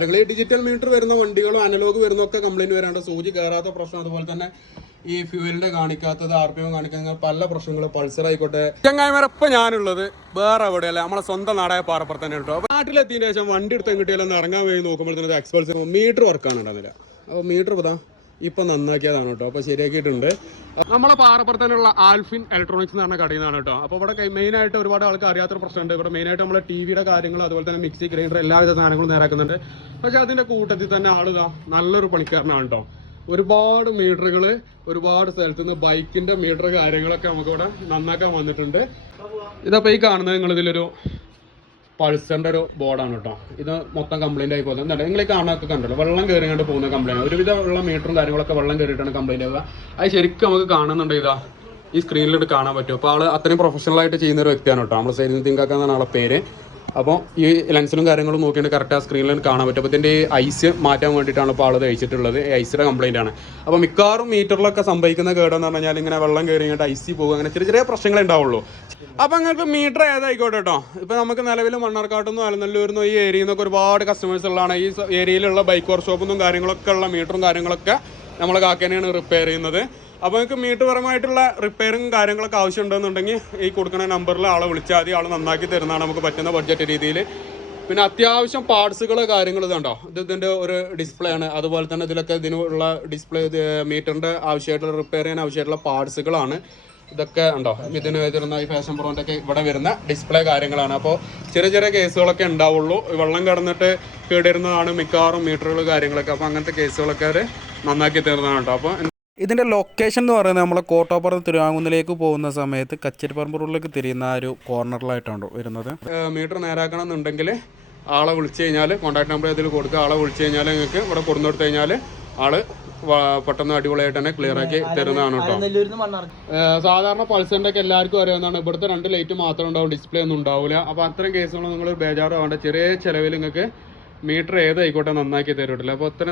കാര്യങ്ങൾ ഈ digital metre വരുന്ന വണ്ടികളും അനലോഗ് വരുന്ന ഒക്കെ കംപ്ലൈന്റ് വരാണ്ട് സൂചി കയറാത്ത പ്രശ്നം. അതുപോലെ തന്നെ ഈ ഫ്യൂവലിന്റെ കാണിക്കാത്തത് ആർ പി എം കാണിക്കുന്ന പല പ്രശ്നങ്ങൾ പൾസർ ആയിക്കോട്ടെ. ചങ്ങായിമാരെ ഞാനുള്ളത് വേറെ എവിടെയല്ല നമ്മളെ സ്വന്തം നാടായ പാറപ്പുറത്ത് തന്നെ കേട്ടോ. നാട്ടിലെത്തിയതിനു ശേഷം വണ്ടി എടുത്ത് എങ്കിട്ടിയാലും ഇറങ്ങാൻ വേണ്ടി നോക്കുമ്പോഴത്തേനും എക്സ്പൾസ് മീറ്റർ വർക്കാണ് ഉണ്ടാകുന്നില്ല അപ്പോൾ മീറ്റർ ഇതാ. ഇപ്പൊ നന്നാക്കിയതാണ് കേട്ടോ. അപ്പൊ ശരിയാക്കിയിട്ടുണ്ട്. നമ്മളെ പാറപ്പുറത്തന്നെയുള്ള ആൽഫിൻ ഇലക്ട്രോണിക്സ് എന്ന് പറഞ്ഞ കടയിൽ നിന്നാണ് കേട്ടോ. അപ്പോൾ ഇവിടെ മെയിൻ ആയിട്ട് ഒരുപാട് ആൾക്ക് അറിയാത്തൊരു പ്രശ്നമുണ്ട്. ഇവിടെ മെയിൻ ആയിട്ട് നമ്മളെ ടി വിയുടെ കാര്യങ്ങൾ അതുപോലെ തന്നെ മിക്സി ഗ്രൈൻഡർ എല്ലാവിധ സാധനങ്ങളും നേരാക്കുന്നുണ്ട് പക്ഷെ അതിന്റെ കൂട്ടത്തിൽ തന്നെ ആളുക നല്ലൊരു പണിക്കാരനാണ് കേട്ടോ. ഒരുപാട് മീറ്ററുകൾ ഒരുപാട് സ്ഥലത്ത് നിന്ന് ബൈക്കിന്റെ മീറ്റർ കാര്യങ്ങളൊക്കെ നമുക്ക് ഇവിടെ നന്നാക്കാൻ വന്നിട്ടുണ്ട്. ഇതപ്പോ ഈ കാണുന്നത് നിങ്ങൾ പൾസറിന്റെ ഒരു ബോർഡാണ് കേട്ടോ. ഇത് മൊത്തം കംപ്ലൈന്റ് ആയി പോകുന്നത്. എന്താണ് നിങ്ങൾ കാണാനൊക്കെ കണ്ടല്ലോ. വെള്ളം കയറി കണ്ട് പോകുന്ന കംപ്ലൈന്റ് ഒരുവിധ ഉള്ള മീറ്ററും കാര്യങ്ങളൊക്കെ വെള്ളം കയറിയിട്ടാണ് കംപ്ലൈന്റ് ആവുക. അത് ശരിക്കും നമുക്ക് കാണുന്നുണ്ട് ഇതാ. ഈ സ്ക്രീനിലിട്ട് കാണാൻ പറ്റും. അപ്പോൾ ആൾ അത്രയും പ്രൊഫഷണൽ ആയിട്ട് ചെയ്യുന്ന ഒരു വ്യക്തിയാണ് കേട്ടോ. നമ്മൾ സൈനിക തിങ്കാക്ക എന്നാണ് ആളെ പേര്. അപ്പോൾ ഈ ലെൻസിലും കാര്യങ്ങളും നോക്കിയിട്ട് കറക്റ്റ് ആ സ്ക്രീനിൽ കാണാൻ പറ്റും. അപ്പോൾ ഇതിന്റെ ഐസ് മാറ്റാൻ വേണ്ടിയിട്ടാണ് ഇപ്പോൾ ആൾ തയ്ച്ചിട്ടുള്ളത്. ഈ ഐസിയുടെ കംപ്ലൈന്റ് ആണ്. അപ്പോൾ മിക്കവാറും മീറ്ററിലൊക്കെ സംഭവിക്കുന്ന കേടെന്ന് പറഞ്ഞാൽ ഇങ്ങനെ വെള്ളം കയറി ഇങ്ങോട്ട് ഐസി പോകുക അങ്ങനെ ചെറിയ ചെറിയ പ്രശ്നങ്ങളേ ഉണ്ടാവുള്ളൂ. അപ്പോൾ നിങ്ങൾക്ക് മീറ്റർ ഏതായിക്കോട്ടെ കേട്ടോ ഇപ്പം നമുക്ക് നിലവിൽ മണ്ണാർക്കാട്ടുനിന്നും അലനല്ലൂരിന്നും ഈ ഏരിയയിൽ നിന്നൊക്കെ ഒരുപാട് കസ്റ്റമേഴ്സ് ഉള്ളതാണ്. ഈ ഏരിയയിലുള്ള ബൈക്ക് വർക്ക്ഷോപ്പൊന്നും കാര്യങ്ങളൊക്കെ ഉള്ള മീറ്ററും കാര്യങ്ങളൊക്കെ നമ്മൾ കാക്കനെയാണ് റിപ്പയർ ചെയ്യുന്നത്. അപ്പോൾ നിങ്ങൾക്ക് മീറ്റർ പരമായിട്ടുള്ള റിപ്പയറും കാര്യങ്ങളൊക്കെ ആവശ്യമുണ്ടെന്നുണ്ടെങ്കിൽ ഈ കൊടുക്കുന്ന നമ്പറിൽ ആളെ വിളിച്ചാൽ മതി. ആൾ നന്നാക്കി തരുന്നതാണ് നമുക്ക് പറ്റുന്ന ബഡ്ജറ്റ് രീതിയിൽ. പിന്നെ അത്യാവശ്യം പാർട്സുകൾ കാര്യങ്ങൾ ഇതുണ്ടോ ഇത് ഇതിന്റെ ഒരു ഡിസ്പ്ലേ ആണ്. അതുപോലെ തന്നെ ഇതിലൊക്കെ ഇതിനുള്ള ഡിസ്പ്ലേ മീറ്ററിന്റെ ആവശ്യമായിട്ടുള്ള റിപ്പയർ ചെയ്യാൻ ആവശ്യമായിട്ടുള്ള പാർട്സുകളാണ് ഇതൊക്കെ ഉണ്ടോ? ഇതിന് വരുന്ന ഈ ഫാഷൻ പ്രോന്റെ ഒക്കെ ഇവിടെ വരുന്ന ഡിസ്പ്ലേ കാര്യങ്ങളാണ്. അപ്പോൾ ചെറിയ ചെറിയ കേസുകളൊക്കെ ഉണ്ടാവുള്ളൂ. വെള്ളം കടന്നിട്ട് കേടിരുന്നതാണ് മിക്കവാറും മീറ്ററുകൾ കാര്യങ്ങളൊക്കെ. അപ്പോൾ അങ്ങനത്തെ കേസുകളൊക്കെ അവർ നന്നാക്കി തീർന്നതാണ് കേട്ടോ. അപ്പോൾ ഇതിന്റെ ലൊക്കേഷൻ എന്ന് പറയുന്നത് നമ്മൾ കോട്ടോപ്പുറം തിരുവാങ്കുന്നിലേക്ക് പോകുന്ന സമയത്ത് കച്ചേരിപ്പറമ്പ് റോഡിലേക്ക് തിരിയുന്ന ആ ഒരു കോർണറിലായിട്ടാണ് വരുന്നത്. മീറ്റർ നേരാക്കണം എന്നുണ്ടെങ്കിൽ ആളെ വിളിച്ചു കഴിഞ്ഞാൽ കോൺടാക്ട് നമ്പർ ഇതിൽ കൊടുക്കുക. ആളെ വിളിച്ചു കഴിഞ്ഞാൽ നിങ്ങൾക്ക് ഇവിടെ കൊടുന്നു കൊടുത്തു കഴിഞ്ഞാൽ ആൾ പെട്ടെന്ന് അടിപൊളിയായിട്ട് തന്നെ ക്ലിയർ ആക്കി തരുന്നതാണ് കേട്ടോ. സാധാരണ പൾസറിന്റെ ഒക്കെ എല്ലാവർക്കും അറിയാവുന്നതാണ്. ഇവിടുത്തെ രണ്ട് ലൈറ്റ് മാത്രം ഉണ്ടാവും ഡിസ്പ്ലേ ഒന്നും ഉണ്ടാവില്ല അപ്പോൾ അത്തരം കേസുകൾ നിങ്ങൾ ബേജാറാവേണ്ട ചെറിയ ചിലവിൽ നിങ്ങൾക്ക് മീറ്റർ ഏതായിക്കോട്ടെ നന്നാക്കി തരുമല്ലോ അപ്പോൾ അത്തരം